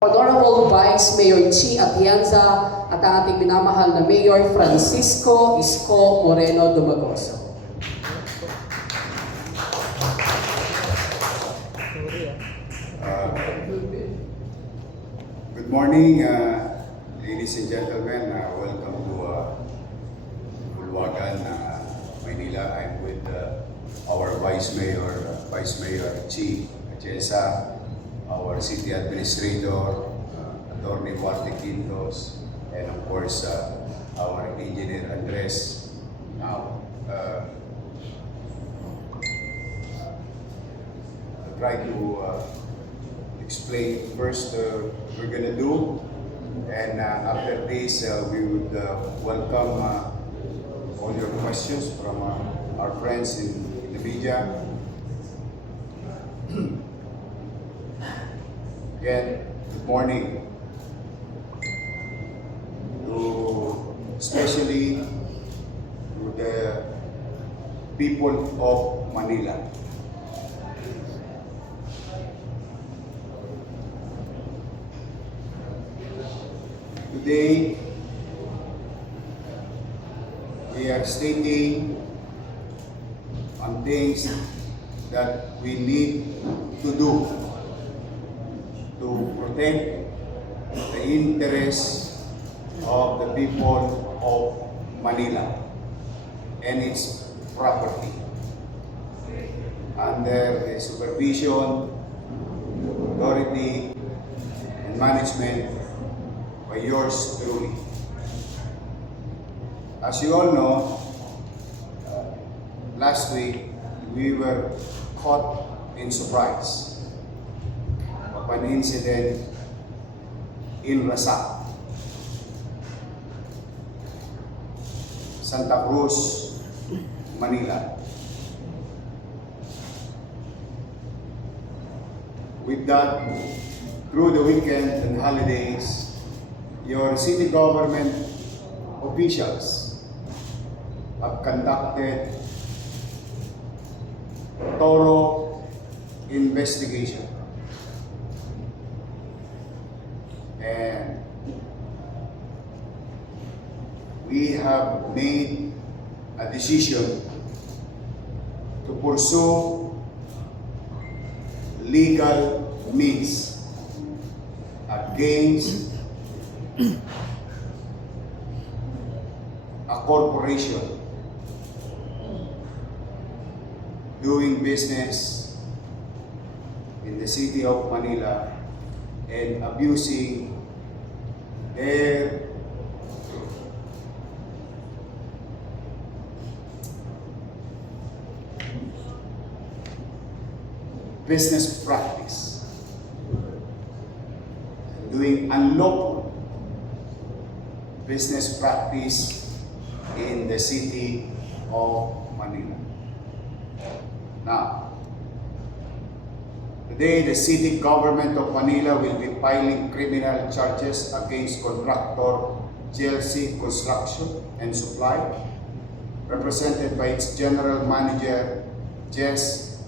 Honorable Vice Mayor Chi Atienza at ang ating minamahal na Mayor Francisco Isko Moreno Dumagoso. Good morning, uh, ladies and gentlemen. Uh, welcome to uh, Bulwagan, uh, Manila. I'm with uh, our Vice Mayor, uh, Vice Mayor Chi Atienza, our City Administrator, uh, Attorney Walter Quintos, and of course, uh, our Engineer Andres. Now, uh, I'll try to uh, explain first uh, what we're gonna do. And uh, after this, uh, we would uh, welcome uh, all your questions from uh, our friends in, in the media. Again, good morning. To especially to the people of Manila. Today, we are stating on things that we need to do to protect the interests of the people of Manila and its property under the supervision, authority, and management by yours truly. As you all know, uh, last week we were caught in surprise an incident in Rasak, Santa Cruz, Manila. With that, through the weekend and holidays, your city government officials have conducted thorough investigation. And we have made a decision to pursue legal means against a corporation doing business in the city of Manila and abusing their business practice doing unlawful business practice in the city of Manila. Now, today the city government of Manila will be filing criminal charges against contractor GLC Construction and Supply, represented by its general manager Jess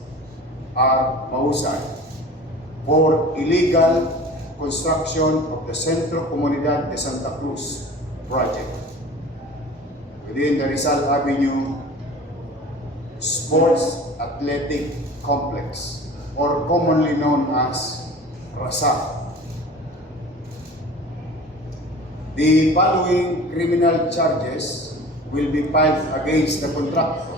R. Mausay, for illegal construction of the Centro Comunidad de Santa Cruz project within the Rizal Avenue Sports Athletic Complex or commonly known as RASA. The following criminal charges will be filed against the contractor.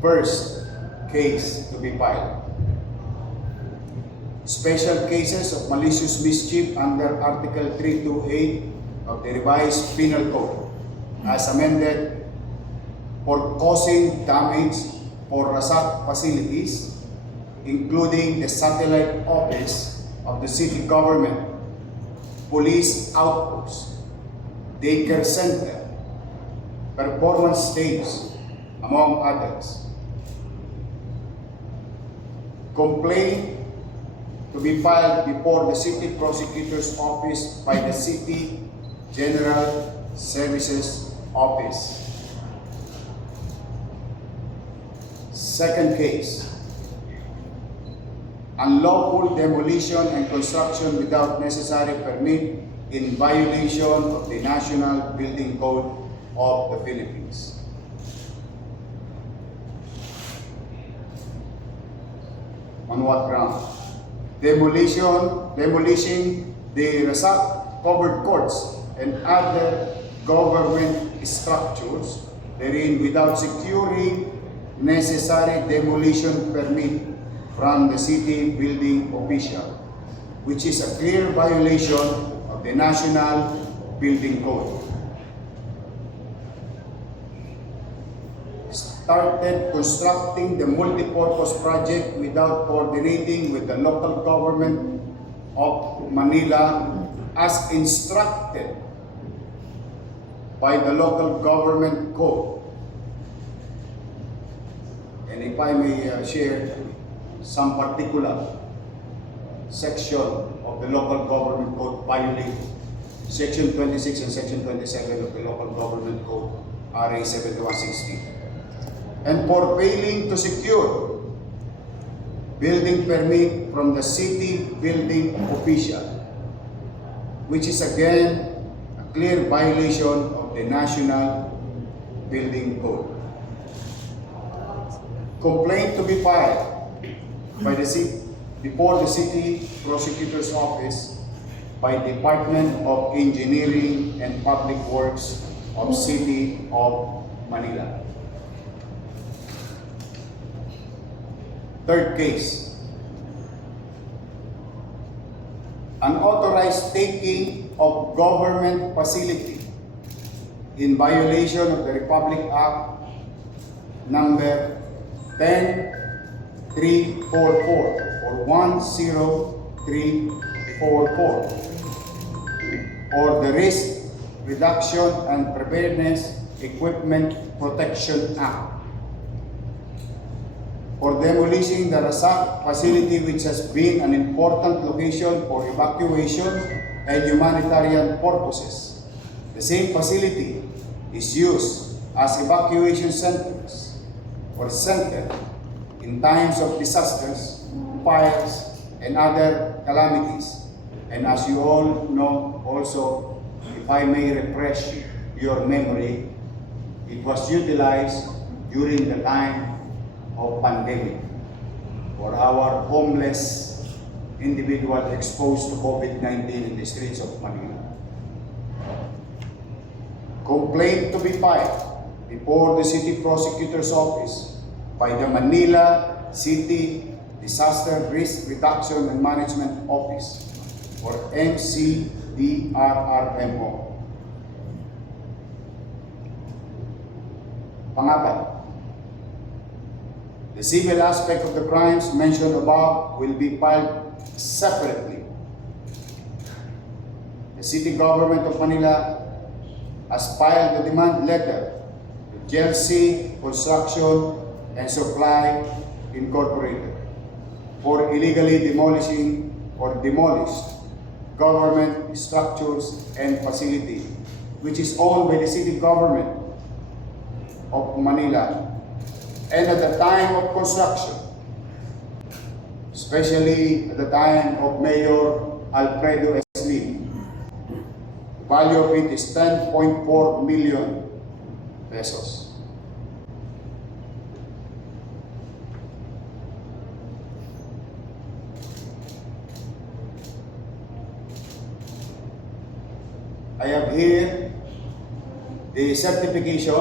First case to be filed special cases of malicious mischief under Article 328 of the revised penal code as amended for causing damage for RASAC facilities, including the satellite office of the city government, police outposts, daycare center, performance stage, among others. Complaint to be filed before the City Prosecutor's Office by the City General Services Office. Second case, unlawful demolition and construction without necessary permit in violation of the National Building Code of the Philippines. On what ground? Demolition, demolishing the Rasak covered courts and other government structures therein without securing necessary demolition permit from the city building official, which is a clear violation of the National Building Code. Started constructing the multipurpose project without coordinating with the local government of Manila as instructed by the local government code. And if I may uh, share some particular section of the local government code violate section 26 and section 27 of the local government code RA 7160 and for failing to secure building permit from the city building official which is again a clear violation of the national building code complaint to be filed by the city before the city prosecutor's office by Department of Engineering and Public Works of City of Manila. Third case. Unauthorized taking of government facility in violation of the Republic Act number 10344 or 10344 or the Risk Reduction and Preparedness Equipment Protection Act. For demolishing the Rasak facility which has been an important location for evacuation and humanitarian purposes. The same facility is used as evacuation centers or center in times of disasters, fires, and other calamities. And as you all know also, if I may refresh your memory, it was utilized during the time of pandemic for our homeless individual exposed to COVID-19 in the streets of Manila. Complaint to be filed before the city prosecutor's office by the Manila City Disaster Risk Reduction and Management Office or MCDRRMO. Pangapat, The civil aspect of the crimes mentioned above will be filed separately. The city government of Manila has filed the demand letter GLC Construction and Supply Incorporated for illegally demolishing or demolished government structures and facility which is owned by the city government of Manila and at the time of construction, especially at the time of Mayor Alfredo S. Lim, value of it is 10.4 million pesos. I have here the certification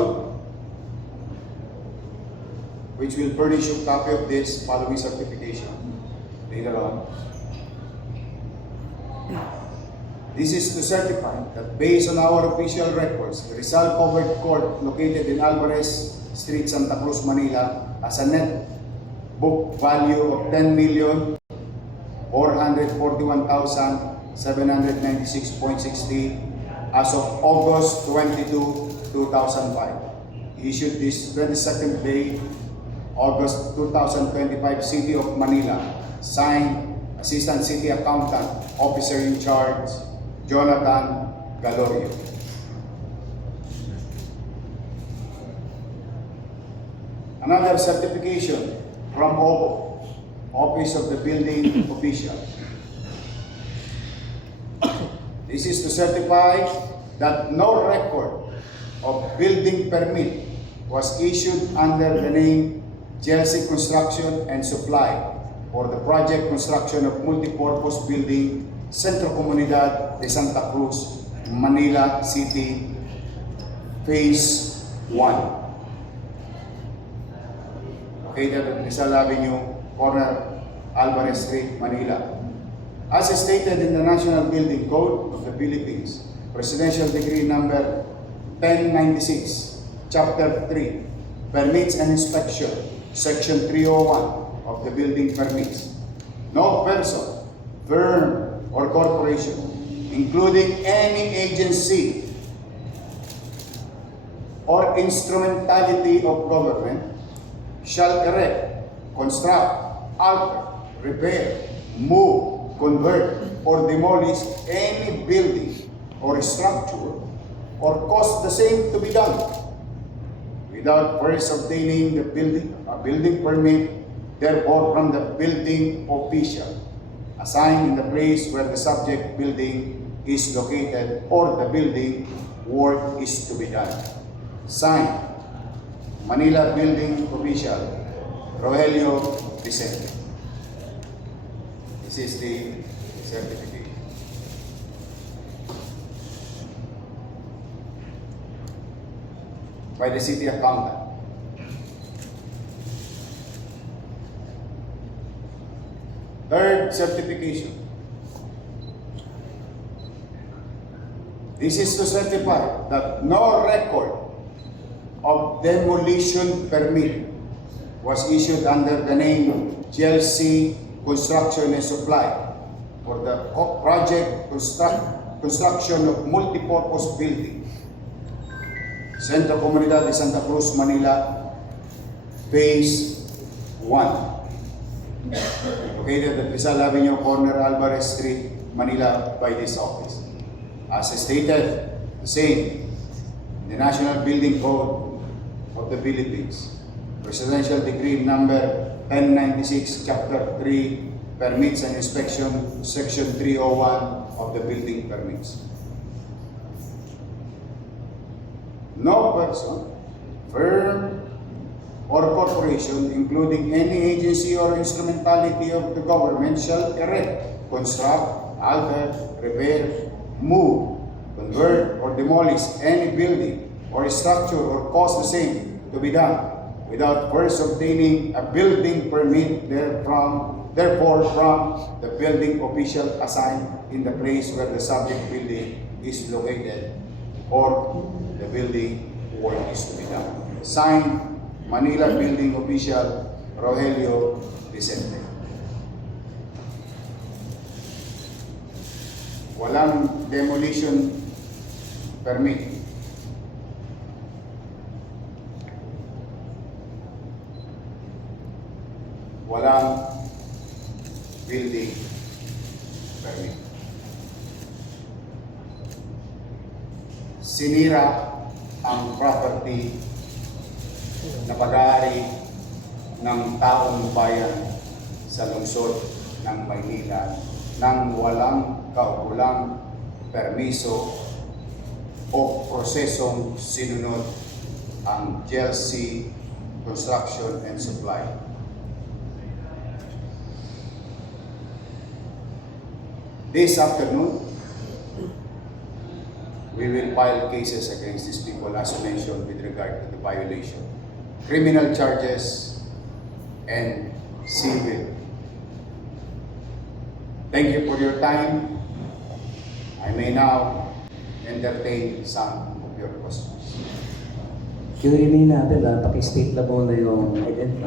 which will furnish you copy of this following certification later on. This is to certify that based on our official records, the Rizal Covered Court located in Alvarez Street, Santa Cruz, Manila has a net book value of 10 million 441,796.60 as of August 22, 2005. Issued this 22nd day August 2025, City of Manila. Signed, Assistant City Accountant, Officer in Charge, Jonathan Galorio. Another certification from OBO office of the building official. This is to certify that no record of building permit was issued under the name Chelsea Construction and Supply for the project construction of multipurpose building Centro Comunidad de Santa Cruz, Manila City, Phase 1. Located at Rizal Avenue, corner Alvarez Street, Manila. As stated in the National Building Code of the Philippines, Presidential Decree Number 1096, Chapter 3, Permits and Inspection, Section 301 of the Building Permits. No person, firm, or corporation, including any agency or instrumentality of government, shall erect, construct, alter, repair, move, convert, or demolish any building or structure or cause the same to be done without first obtaining the building, a building permit, therefore from the building official assigned in the place where the subject building is located or the building work is to be done. Signed, Manila Building Official, Rogelio Vicente. This is the certificate. By the city accountant. Third certification. This is to certify that no record of demolition permit was issued under the name GLC Construction and Supply for the project construct, construction of multipurpose building. Centro Comunidad de Santa Cruz, Manila, Phase 1. Located at Rizal Avenue, corner Alvarez Street, Manila, by this office. As stated, the same, in the National Building Code of the Philippines, Presidential Decree Number 1096, Chapter 3, Permits and Inspection, Section 301 of the Building Permits. No person, firm, or corporation, including any agency or instrumentality of the government, shall erect, construct, alter, repair, move, convert, or demolish any building or structure or cause the same to be done without first obtaining a building permit therefrom, therefore from the building official assigned in the place where the subject building is located or the building work is to be done. Signed, Manila Building Official Rogelio Vicente. Walang demolition permit. Walang building permit. Sinira ang property na pag-aari ng taong bayan sa lungsod ng Maynila nang walang kaukulang permiso o prosesong sinunod ang GLC Construction and Supply. This afternoon, we will file cases against these people as mentioned with regard to the violation. Criminal charges and civil. Thank you for your time. I may now entertain some of your questions. Q&A natin, ah, paki-state na muna yung ident-